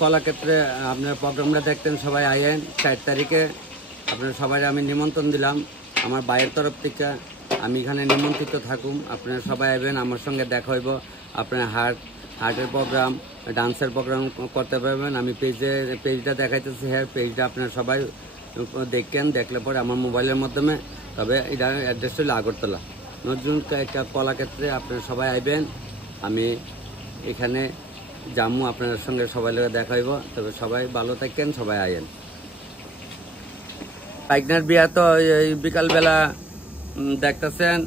কলাক্ষেত্রে আপনার প্রোগ্রামটা দেখতেন, সবাই আইয়েন 4 তারিখে। আপনার সবাই আমি নিমন্ত্রণ দিলাম আমার ভাইয়ের তরফ থেকে। আমি এখানে নিমন্ত্রিত থাকুম, আপনারা সবাই আইবেন, আমার সঙ্গে দেখা হইব। আপনার হার্টের প্রোগ্রাম, ডান্সের প্রোগ্রাম করতে পারবেন। আমি পেজটা দেখাইতেছি, হ্যাঁ পেজটা আপনারা সবাই দেখেন, দেখলে পরে আমার মোবাইলের মাধ্যমে। তবে এটার অ্যাড্রেস হলো আগরতলা নজরুল কলাক্ষেত্রে। আপনারা সবাই আইবেন, আমি এখানে জাম্মু আপনার সঙ্গে সবাই লোক দেখা হইব। তবে সবাই ভালো থাকেন, সবাই আইয়েন। পাইকনার বিয়া তো এই বিকালবেলা দেখতেছেন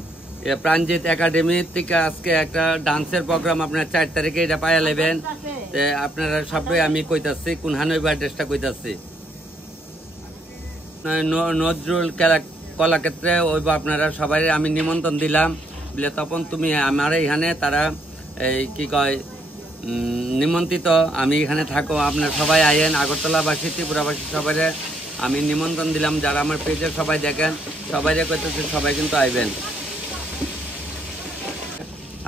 প্রাণজিৎ একাডেমি থেকে আজকে একটা ডান্সের প্রোগ্রাম আপনার 4 তারিখে এটা পাইয়া নেবেন। আপনারা সবাই আমি কইতাছি কোনখানে ওই অ্যাড্রেসটা কইতাছি, নজরুল কলাক্ষেত্রে ওইব। আপনারা সবাই আমি নিমন্ত্রণ দিলাম বলে তখন তুমি আমার এখানে তারা এই কি কয় নিমন্ত্রিত, আমি এখানে থাকো। আপনারা সবাই আইয়েন, আগরতলাবাসী ত্রিপুরাবাসী সবাই আমি নিমন্ত্রণ দিলাম। যারা আমার পেজে সবাই দেখেন, সবাই কইতেছে সবাই কিন্তু আইবেন।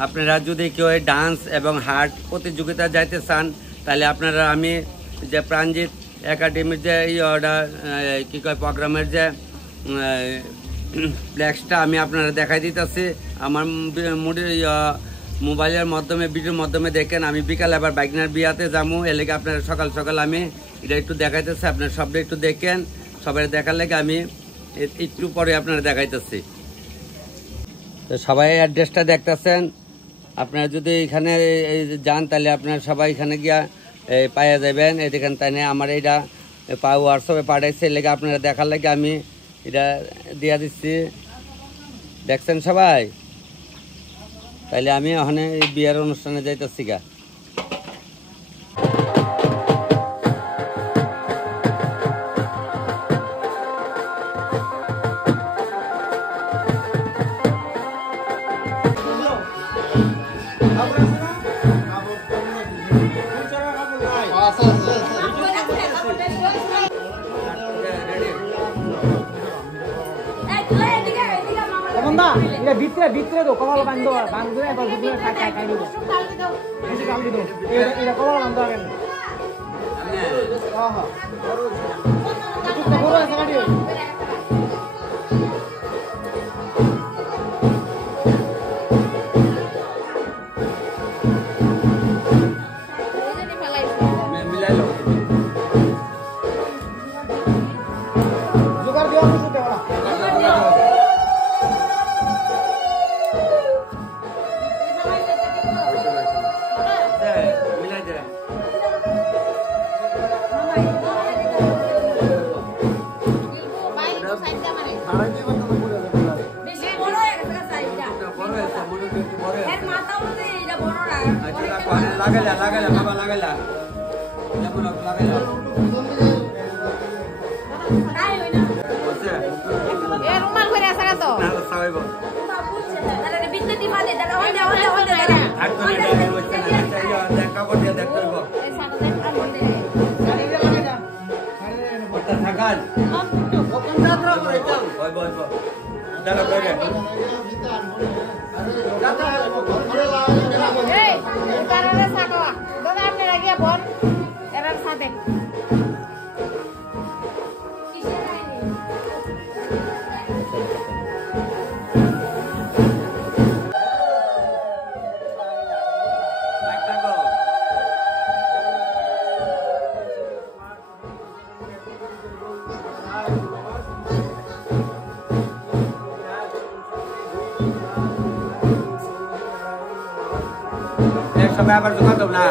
আপনারা যদি কেউ ডান্স এবং হার্ট প্রতিযোগিতা যাইতে চান, তাহলে আপনারা আমি যে প্রাণজিৎ একাডেমির যে কি কয় প্রোগ্রামের যে ফ্ল্যাক্সটা আমি আপনারা দেখাই দিতেছি আমার মোবাইলের মাধ্যমে, ভিডিওর মাধ্যমে দেখেন। আমি বিকাল আবার বাইকনার বিয়াতে যাবো, এর লেগে আপনারা সকাল সকাল আমি এটা একটু দেখাইতেছি। আপনারা সবটা একটু দেখেন, সবাই দেখার লেগে আমি একটু পরে আপনারা দেখাইতেছি। তো সবাই অ্যাড্রেসটা দেখতেছেন, আপনারা যদি এখানে যান তাহলে আপনারা সবাই এখানে গিয়া পাইয়া যাবেন। এখানে তাই আমার এইটা হোয়াটসঅ্যাপে পাঠাইছে, লেগে আপনারা দেখার লেগে আমি এটা দিয়া দিচ্ছি। দেখছেন সবাই? তাইলে আমি ওখানে বিয়ের অনুষ্ঠানে যাইতেছি গা। ভিতরে ভিতরে তো কপাল বান্ধব বান্ধব এবার ভিতরে খাই খাই দিব বেশি কাম দিব এটা কপাল বান্ধব আগে হ্যাঁ হ্যাঁ তো বড় আছে গাড়ি জোগাড় দেওয়া কিছু দেওয়া লাগাইলা বাবা লাগাইলা লাগাইলা রুমাল করে আসা তো না সাইব তাহলে বিদ্যুৎ দিবা দে দাদা ওই দে আটটো দেখা বড় দেখ করব এই সাথে দেখ আর দে ওটা থাকাল ওখান যাত্রা করে চল ওই বই বই দাঁড়া করে এই কারণে সাকোয়া দাদা আপনি লাগিয়ে বল এর সাথে সবাই আবার জমা দাও না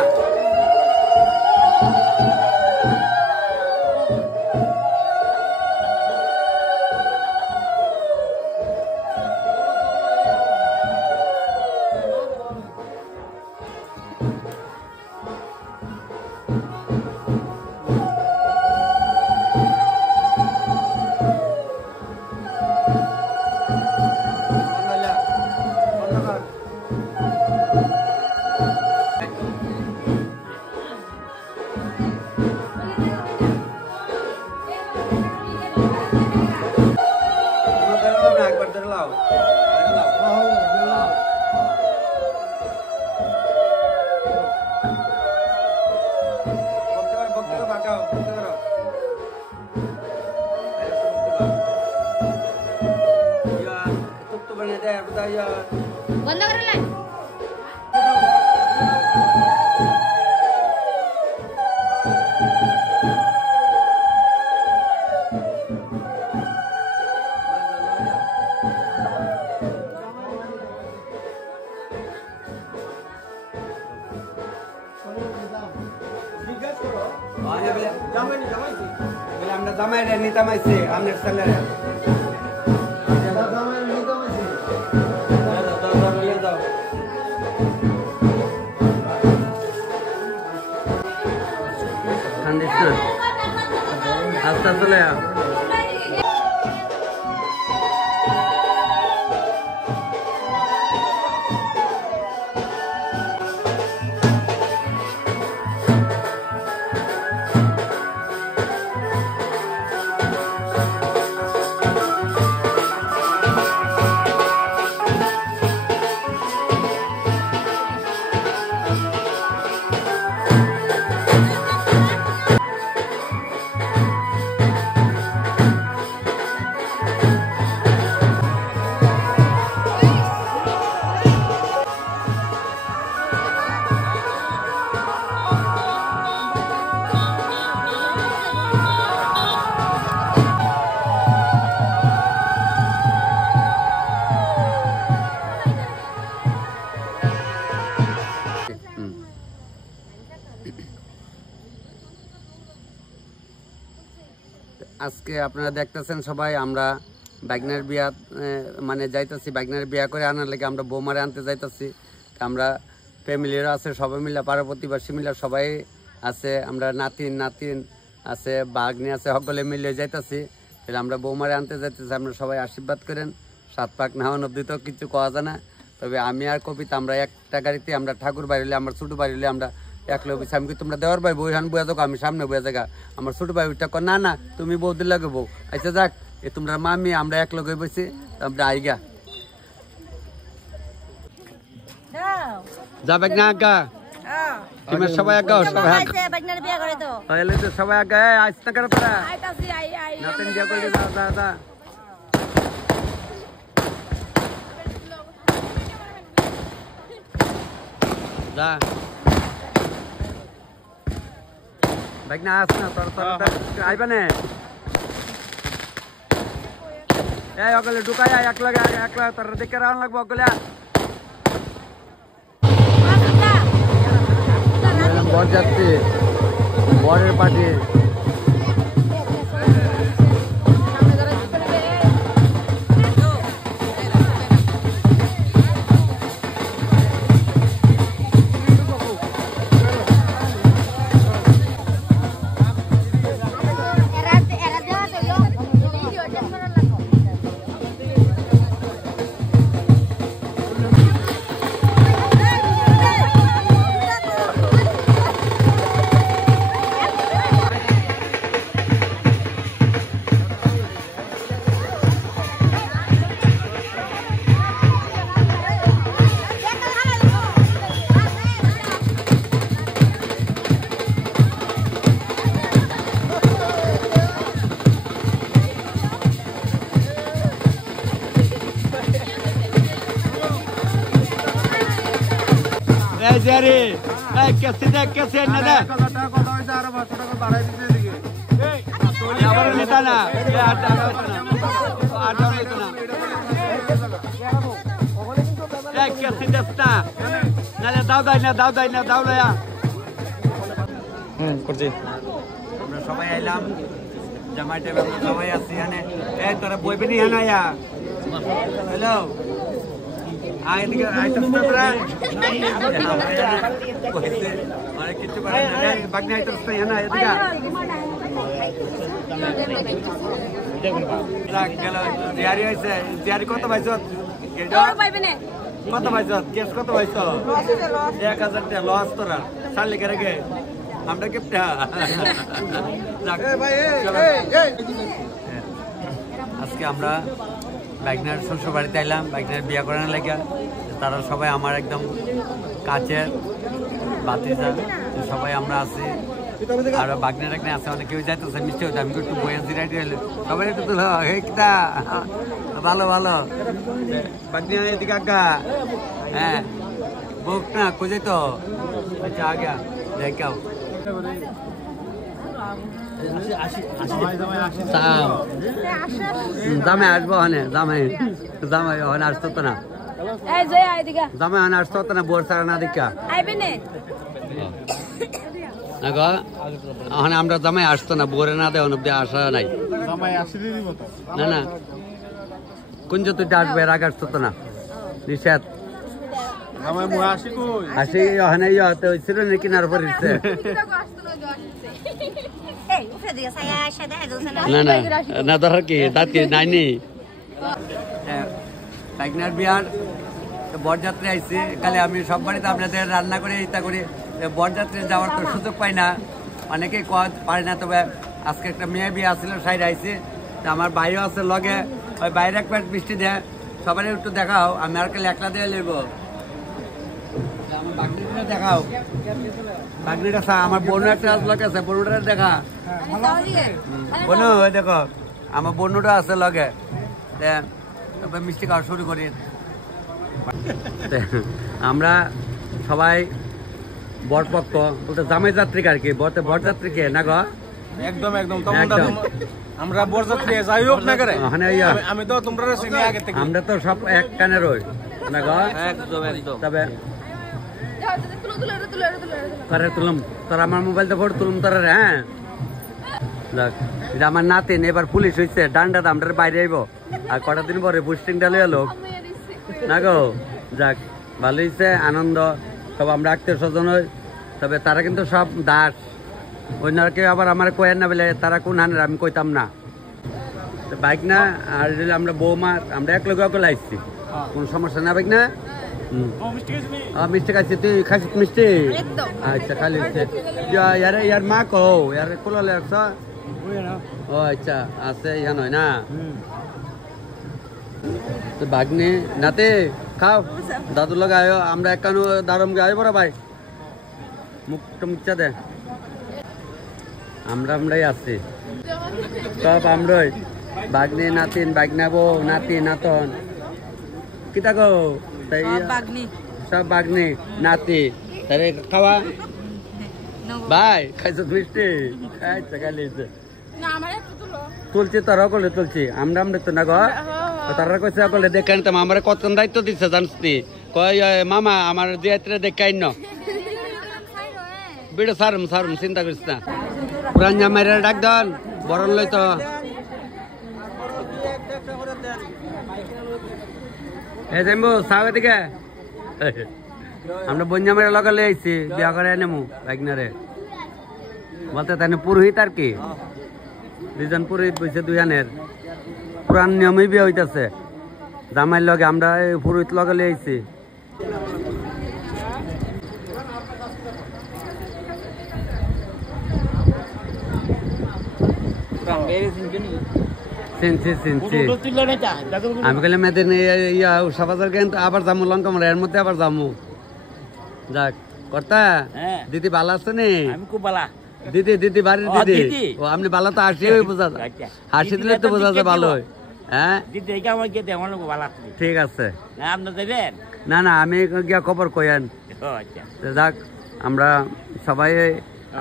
বন্ধ করে লাই আমরা জামাই রে নিতামাইছে আপনার ছেলেরা আস্তে চলে আজকে আপনারা দেখতেছেন সবাই আমরা বাগনার বিয়া মানে যাইতেছি বাগনার বিয়া করে আনার লাগে আমরা বৌমারে আনতে যাইতেছি আমরা ফ্যামিলিরা আছে সবাই মিলে পাড়া প্রতিবেশী মিলে সবাই আছে আমরা নাতিন আছে বাগনি আছে সকলে মিলে যাইতেছি আমরা বৌমারে আনতে যাইতেছি আমরা সবাই আশীর্বাদ করেন 7 পাক না অবধি তো কিছু কোয়া যায় না তবে আমি আর কবিতা আমরা একটা গাড়িতে আমরা ঠাকুর বাড়ি হলে আমরা ছোটো বাড়ি হলে আমরা একলো বসে আমি কি তোমরা দেওয়ার ভাই বইহান বইয়া যাবো আমি সামনে বইয়া জায়গা আমার ছোট ভাই ওইটা না না তুমি বৌদির লাগে বউ আচ্ছা যাক এ তোমরা মামি আমরা এক লগে বসে আমরা আইগা যাবে না আজ্ঞা তুমি সবাই আজ্ঞা সবাই তাহলে তো সবাই আজ্ঞা আইস না করে তোরা নাতেন বিয়া করলে যা যা যা বাইক না আস না তোর আইবা নে এই অগলে ঢুকাই একলা তোর দেখে রাউন্ড লাগবো অগলে বর যাচ্ছে বরের পার্টি রে कैसे देख कैसे न दे আবার নেতা না कैसे देता নালে দাও লয়া করছি আমরা সবাই আইলাম জামাইতে সবাই আছি এখানে এই তোরা বইবি নি না ইয়া হ্যালো আয় দিকে আইতেছ না তোরা মানে কিছু করে না বাগনি আইতেছ না এদিকে গেল জিয়ারি হয়েছে জিয়ারি কত পাইছ কত পাইছ কেস কত পাইছ 1000 টাকা লস তোরা সাল লিখে রেখে আমরা কিপটা আজকে আমরা বাইকনার শ্বশুর বাড়িতে এলাম বাইকনার বিয়া করানোর লাগে তারা সবাই আমার একদম কাছের বাতিজা সবাই আমরা আছি আর বাগনে টাগনে আছে অনেক কেউ যাইতেছে মিষ্টি হতো আমি একটু বইয়া জিরাইতে হলে সবাই একটু তুলো হে কিতা ভালো ভালো বাগনে এদিকে আজ্ঞা হ্যাঁ বুক না খুঁজে তো আচ্ছা আগে দেখাও জামাই আসবো ওখানে জামাই জামাই ওখানে আসতো তো না জামাই ওখানে আসতো তো না বোর সারা না দেখা ওখানে আমরা জামাই আসতো না বোরে না দেওয়া অব্দি আসা নাই না না কোন যে তুই আসবে এর আগে আসতো তো না নিষেধ আসি ওখানে ছিল না কিনার উপর না না না ধর কি দাঁত কি নাই নি পাইকনার বিয়ার বরযাত্রী আইসি কালে আমি সব বাড়িতে আপনাদের রান্না করে ইতা করি বরযাত্রী যাওয়ার তো সুযোগ পাই না অনেকেই পারে না তবে আজকে একটা মেয়ে বিয়ে আসছিল সাইড আইসি আমার বাইরেও আছে লগে ওই বাইরে এক প্যাট মিষ্টি দেয় সবাই একটু দেখাও আমি আর কালে একলা দিয়ে নেব আমার বাগনিটা দেখাও বাগনিটা আমার বোন একটা লোক আছে বোনটা দেখা বোনো ওই দেখো আমার বোনটা আছে লগে মিষ্টি খাওয়া শুরু করি আমরা সবাই বরপক্ষ বলতে জামাই যাত্রীকে আর কি বরযাত্রীকে না গো একদম একদম আমরা বরযাত্রী যাই হোক না করে আমি তো তোমরা চিনি আগে থেকে আমরা তো সব এক কানে রই না গো একদম একদম তবে করে তুলুম তোর আমার মোবাইল তো ফটো তুলুম তোর হ্যাঁ এটা আমার নাতিন এবার পুলিশ হয়েছে ডান্ডা দামটার বাইরে আইব আর কটা দিন পরে পোস্টিংটা লইয়া লোক না গো যাক ভালো হয়েছে আনন্দ সব আমরা আত্মীয় স্বজন হই তবে তারা কিন্তু সব দাস অন্যরা কেউ আবার আমার কয়েন না বলে তারা কোন হানের আমি কইতাম না বাইক না আর আমরা বৌমা আমরা এক লোক অকল আসছি কোন সমস্যা না বাইক না মিষ্টি খাচ্ছি তুই খাচ্ছিস মিষ্টি আচ্ছা খালি ইয়ার মা কো ইয়ার কোলালে আসছ ও আচ্ছা আছে ইহা নয় না তো বাগনে নাতে খাও দাদু লগে আয়ো আমরা একানো দারম গে আয় বড় ভাই মুখটা মুখটা দে আমরাই আছি সব আমরাই বাগনে নাতিন বাগনা বউ নাতি নাতন কিতা গো সব বাগনে নাতি তারে খাওয়া ভাই খাইছ মিষ্টি খাইছে খাইছে তুলছি তোরা করলে তুলছি আমরা তো না গো তারা কইছে করলে দেখাই নিতাম আমার কতক্ষণ দায়িত্ব দিচ্ছে জানিস নি কয় মামা আমার দিয়াত্রে দেখাই ন বিড়ো সারম চিন্তা করিস না পুরান জামাইরা ডাক দেন বরণ লই তো এ যাইবো সাবে দিকে আমরা বঞ্জামাইরা লগালে আইছি বিয়া করে নেমু বাইকনারে বলতে তাই পুরোহিত আর কি দুজন পুরোহিত বইছে দুইজনের পুরান নিয়মই বিয়ে হইতেছে জামাইয়ের লগে আমরা পুরোহিত লগালে আইছি আমি কইলে মেয়েদের উষা বাজার গেন আবার যাবো লঙ্কা মারা এর মধ্যে আবার যাবো যাক কর্তা দিদি ভালো আছে নি আমি খুব ভালো দিদি বাড়ির দিদি ও আপনি ভালো তো হাসি বোঝা যায় হাসি দিলে তো বোঝা যায় ভালো হ্যাঁ ঠিক আছে না না আমি গিয়া খবর কইন যাক আমরা সবাই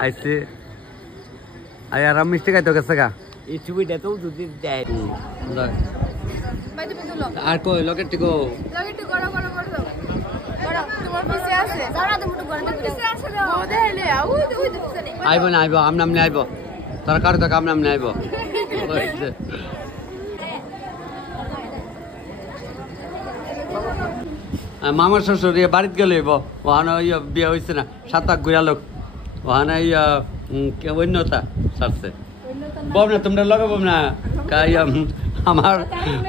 আইছি আর মিষ্টি খাইতে গেছে গা আর কই লকেট টিকো আইব না আইব আমনামনে আইব তরকারি তো আমনামনে আইব মামার শ্বশুর বাড়িতে গেলে ওখানে বিয়ে হয়েছে না 7-8 ঘুরা লোক ওখানে অন্যতা সারছে বব না তোমরা লগাবো না আমার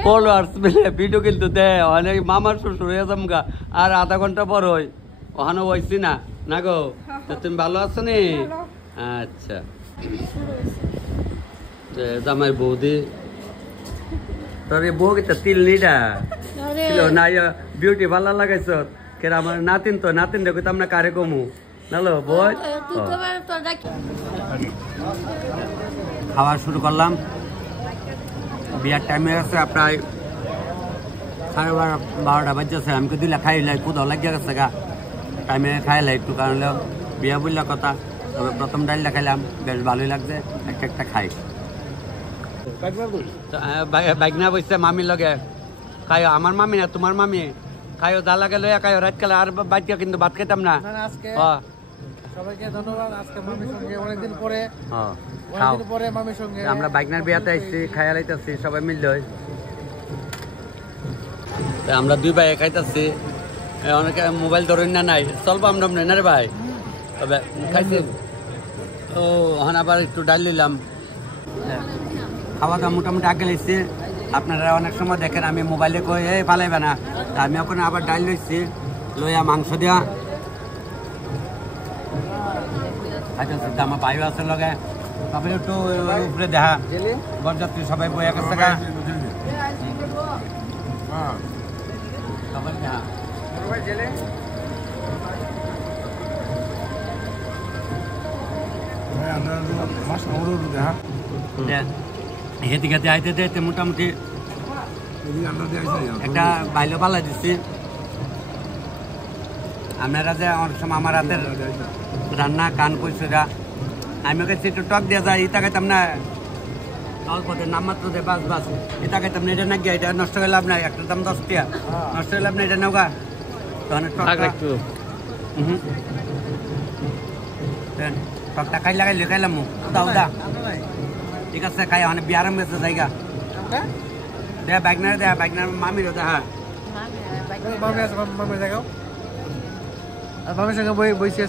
ফলোয়ার্স মিলে ভিডিও কিন্তু দেয় অনেক মামার শ্বশুর হয়ে যামগা আর আধা ঘন্টা পর হই ওখানে হয়েছি না না গো তুমি ভালো আছো নি আচ্ছা জামাই বৌদি তোর বউ কিন্তু তিল নিডা ছিল না বিউটি ভালো লাগাইছ কেরা আমার নাতিন তো নাতিন দেখো তো আমরা কারে কমু হ্যালো বই খাওয়া শুরু করলাম। বিয়ার টাইম হয়ে গেছে প্রায় 12:30 বাজছে। আমি তো দিলে খাইলাই কোথাও লাগিয়ে গেছে গা টাইমে খাইলাই একটু, কারণ বিয়া বললে কথা। তবে প্রথম ডাইলটা খাইলাম, বেশ ভালোই লাগছে, একটা খাই। বাইক না বসছে মামির লগে খাইও, আমার মামি না তোমার মামি খাইও, যা লাগে লইয়া খাইও রাত কালে। আর বাইকে কিন্তু ভাত খেতাম না। সবাইকে ধন্যবাদ। আজকে মামির সঙ্গে অনেকদিন পরে মামির সঙ্গে আমরা বাইকনার বিয়াতে আসছি, খাইয়া লাইতেছি সবাই মিললে। আমরা দুই ভাই খাইতেছি, অনেকে মোবাইল ধরুন না নাই, চলবো আমরা না রে ভাই। তবে খাইছি ও ওখানে আবার একটু ডাল নিলাম। খাওয়া দাওয়া মোটামুটি আগে লাইছি। আপনারা অনেক সময় দেখেন আমি মোবাইলে কই এই পালাইবে না, আমি এখন আবার ডাল লইছি, লইয়া মাংস দেওয়া খাইতেছি। আমার ভাইও আছে লগে, তারপরে একটু উপরে দেখা বরযাত্রী সবাই বইয়া গেছে গা, সবাই দেখা হেঁটে খেতে আইতে দিতে মোটামুটি একটা বাইলে পালা দিচ্ছি। আপনারা যে অনেক সময় আমার হাতের রান্না কান কইসা আমি কাছে একটু টক দিয়ে যাই, ইটা খাইতাম না অল্প নাম মাত্র দে বাস বাস, এটা খাইতাম না, এটা না গিয়া এটা নষ্ট হয়ে লাভ নাই, একটা দাম 10 টাকা, নষ্ট হয়ে লাভ নাই, এটা নেওগা তখন টকটা খাই লাগাই খাইলাম দাও দা। ঠিক আছে খাই অনেক বিয়ারাম গেছে জায়গা দেয়া বাইকনার দেয়া বাইকনার মামিরও দেখা মামি আছে, মামির দেখাও। আর মামির সঙ্গে বইছি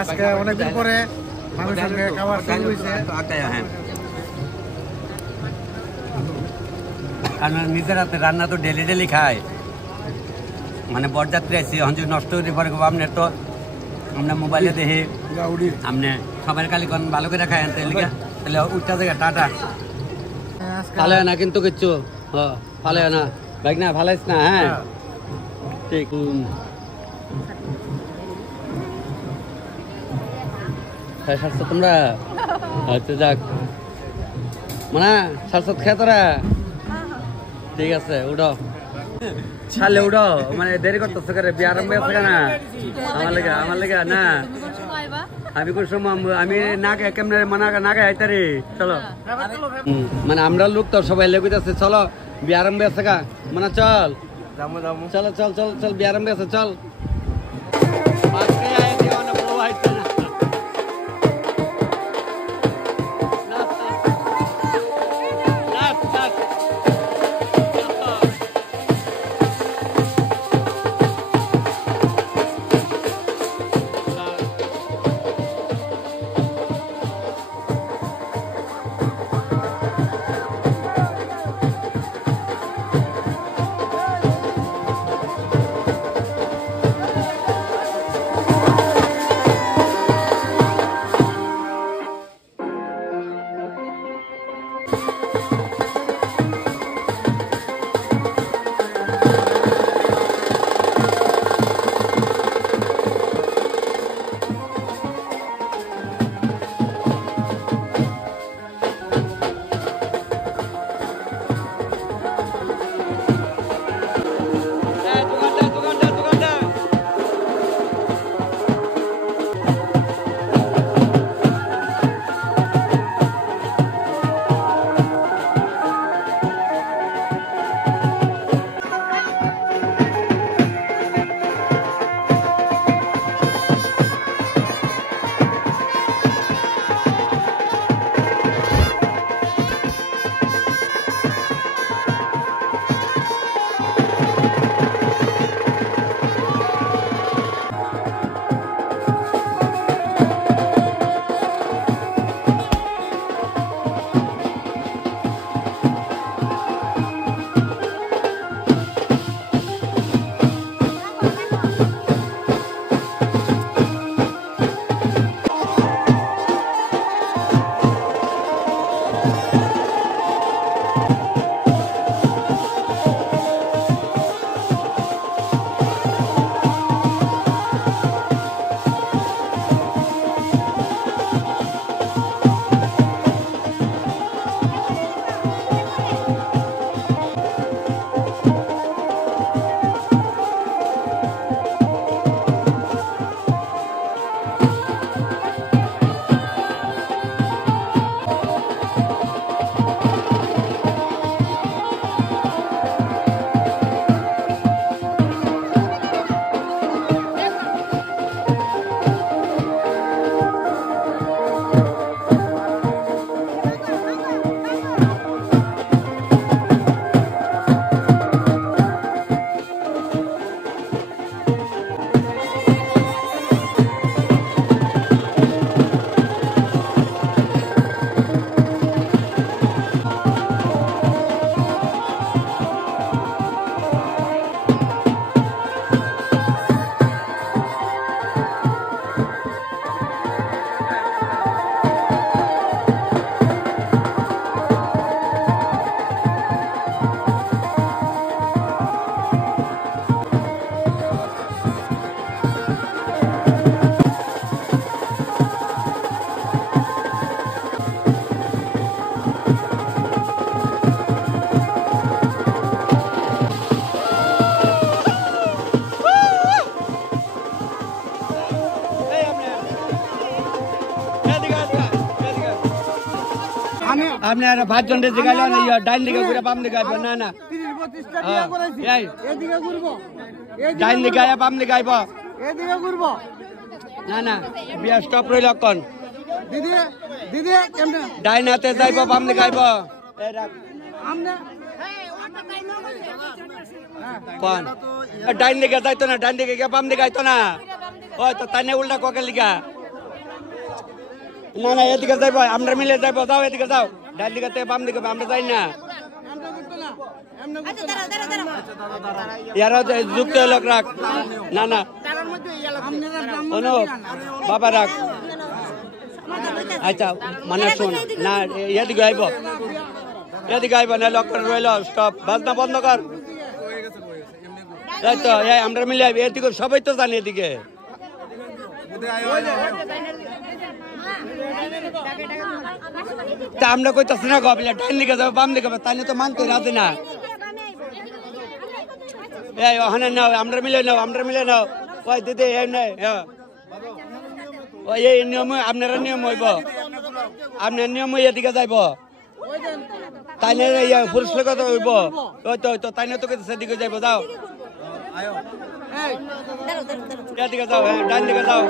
আজকে অনেকদিন পরে মামির সঙ্গে খাবার শুরু হয়েছে। হ্যাঁ, আর নিজের হাতে রান্না তো ডেলি ডেলি খায়, মানে বরযাত্রী আছি হঞ্জু নষ্ট হতে পারে আপনার তো আমরা মোবাইলে দেখি আপনি সবাই কালি কোন ভালো করে খায় আনতে তাহলে উঠটা জায়গা টাটা ভালো না কিন্তু কিচ্ছু ভালো না বাইক না ভালাইস না। হ্যাঁ ঠিক সারসত তোমরা আচ্ছা যাক মানে সারসত খেয়ে তোরা ঠিক আছে উঠো ছালে উঠো, মানে দেরি করতেছে করে বিয়ে আরম্ভ হয়েছে না আমার লেগে না আমি কোন সময় আমি না কেমন মানে না গায়ে আইতারি চলো মানে আমরা লোক তো সবাই লেগুতেছে চলো বিয়ে আরম্ভ হয়েছে গা মানে চল চলো চল চল চল বিয়ে আরম্ভ হয়েছে চল। আপনি আর 5 জন রে জিগাইলেন ডাইন দিকে ঘুরে বাম দিকে আইব না না 30-32টা বিয়া করাইছি এই এদিকে ঘুরবো ডাইন দিকে আইব বাম দিকে আইব এদিকে ঘুরবো না না বিয়া স্টপ রইল কোন দিদি দিদি কেমনে ডাইন হাতে যাইব বাম দিকে আইব এই রাখ আমনে কোন ডাইন দিকে যাইতো না ডাইন দিকে গিয়ে বাম দিকে আইতো না ওই তো তাইনে উল্টা কোকে লিগা না না এদিকে যাইব আমরা মিলে যাইব যাও এদিকে যাও ডাইন দিকে থেকে বাম দিকে আমরা যাই না ইয়ারা যুক্ত লোক রাখ না না অনুপ বাবা রাখ আচ্ছা মানে শোন না এদিকে আইব এদিকে আইব না লক করে রইল স্টপ বাজনা বন্ধ কর এই তো এই আমরা মিলে আইব এদিকে সবাই তো জানে এদিকে তা আমরা কইতাছি না গবিলা ডাইন দিকে যাবো বাম দিকে তাইলে তো মানতে রাজি না এই ওখানে নাও আমরা মিলে নাও ওই দিদি এই নাই ওই এই নিয়ম আপনারা নিয়ম হইব আপনার নিয়ম এদিকে যাইব তাইলে পুরুষ লোক তো হইব ওই তো তাইলে তো সেদিকে যাইব যাও এদিকে যাও হ্যাঁ ডান দিকে যাও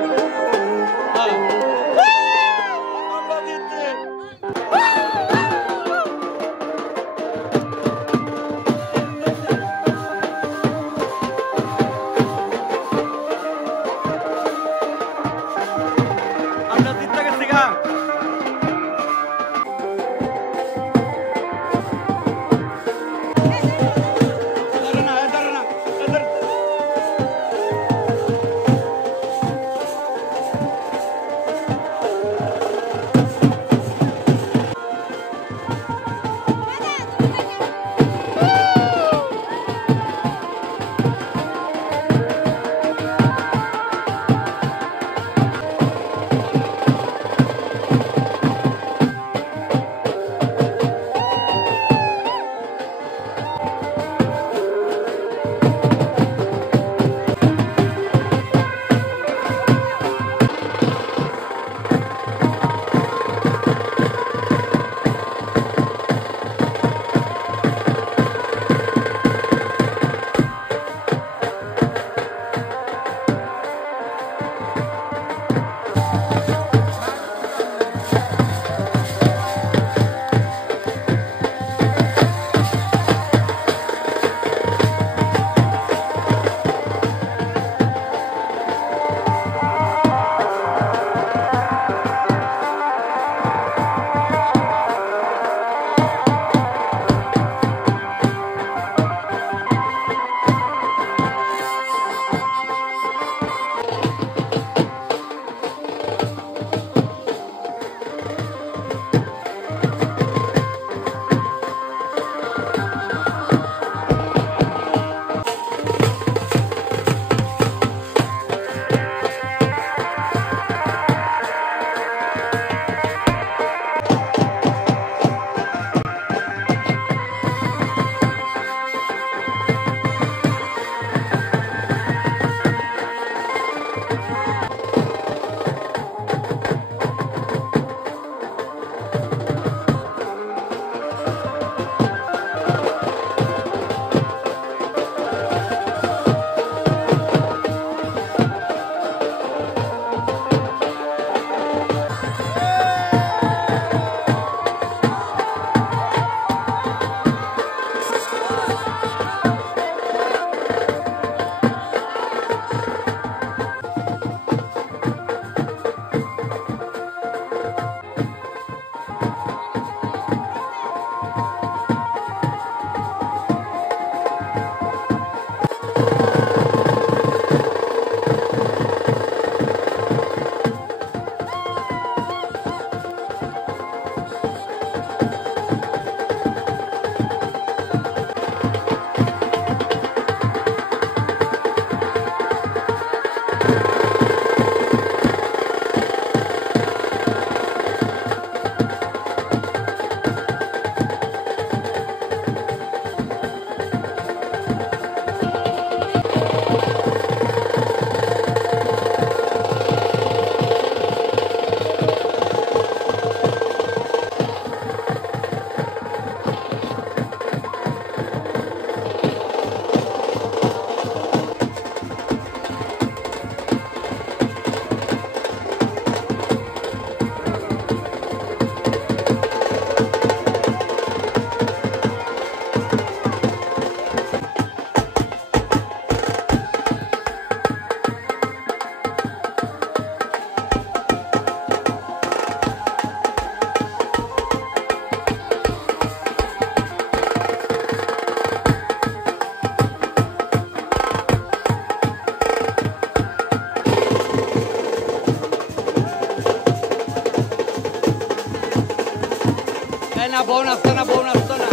না বউ নাচতো না বউ নাচতো না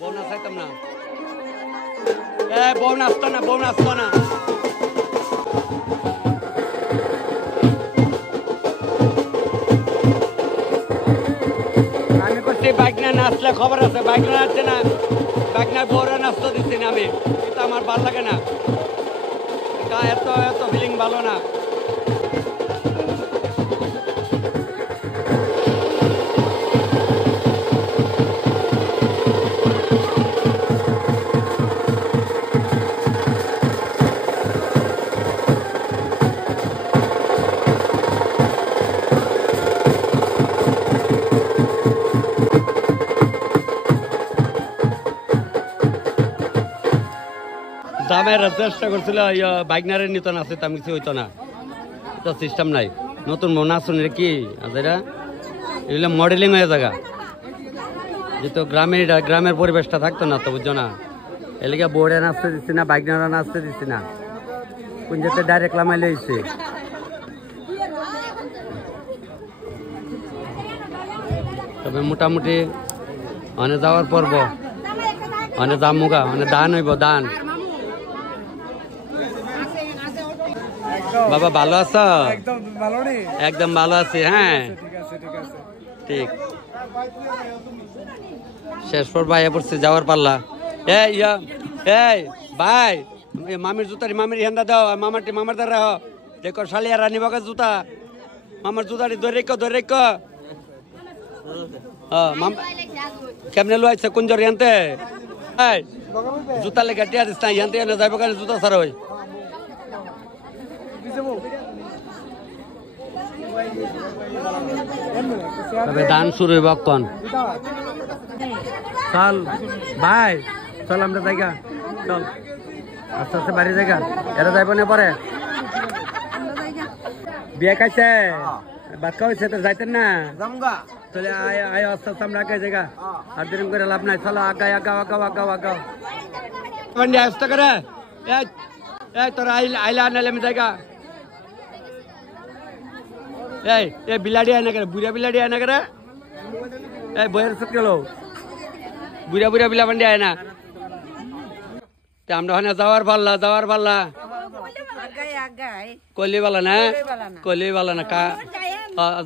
বউ নাচাইতাম না বউ নাচতো না বউ নাচতো না আমি করছি বাইক না নাচলে খবর আছে বাইক না নাচছে না বাইক না বউরা নাচতে দিচ্ছি না আমি এটা আমার ভালো লাগে না এত এত ফিলিং ভালো না দামের চেষ্টা করছিল বাইকনারের নিত নাচে তেমন কিছু হইতো না তো সিস্টেম নাই নতুন মনে আসুন কি এরা এগুলো মডেলিং হয়ে জায়গা যেহেতু গ্রামের পরিবেশটা থাকতো না তো বুঝছো না এলাকা বোর্ডে নাচতে দিচ্ছি না বাইকনারা নাচতে দিচ্ছি না কোন যাতে ডাইরেক্ট লামাই লইছে তবে মোটামুটি অনেক যাওয়ার পর্ব অনেক জামুগা অনেক দান হইব দান বাবা ভালো আছো একদম ভালো আছি হ্যাঁ ঠিক শেষ পর ভাই পড়ছে যাওয়ার পাল্লা এই ভাই মামির জুতারি মামির হেন্দা দাও মামার দ্বারা দেখো শালিয়া রানী বাগা জুতা মামার জুতারি ধরে রেখো কেমনে লুয়াইছে কোন জোর ইয়ান্তে জুতা লেগে টিয়া দিস না ইয়ান্তে যাইব কেন জুতা সারা হই তবে দান শুরু হইব কন চল ভাই চল আমরা জায়গা চল আস্তে আস্তে বাড়ি জায়গা এরা যাইব না পরে বিয়ে খাইছে বাদ খাওয়াইছে তো যাইতেন না তাহলে আয় আস্তে আস্তে আমরা আগে জায়গা আর দেরি করে লাভ নাই চলো আগাও বন্ডি আসতে করে তোর আইলা আনালে আমি জায়গা এই বিলাড়ি আয় না করে বুড়া বিলাড়ি আয় না করে এই বইয়ের সাথে গেল বুড়া বিলা বান্ডি আয় না আমরা ওখানে যাওয়ার পাল্লা কলিবালা না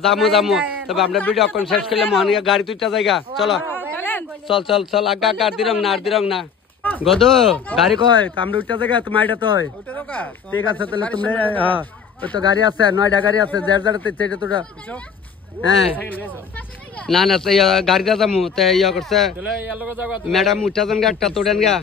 জামু তবে আমরা ভিডিও এখন শেষ করলে মহানিয়া গাড়ি দুইটা জায়গা চলো চল আগা আর দিরং না গদু গাড়ি কয় আমরা উঠটা জায়গা তোমার এটা তো ঠিক আছে তাহলে তোমরা তো গাড়ি আছে 9টা গাড়ি আছে যার তোরা হ্যাঁ না গাড়িটা যাবো তাই করছে ম্যাডাম উঠা যান গা একটা তোড়েন গা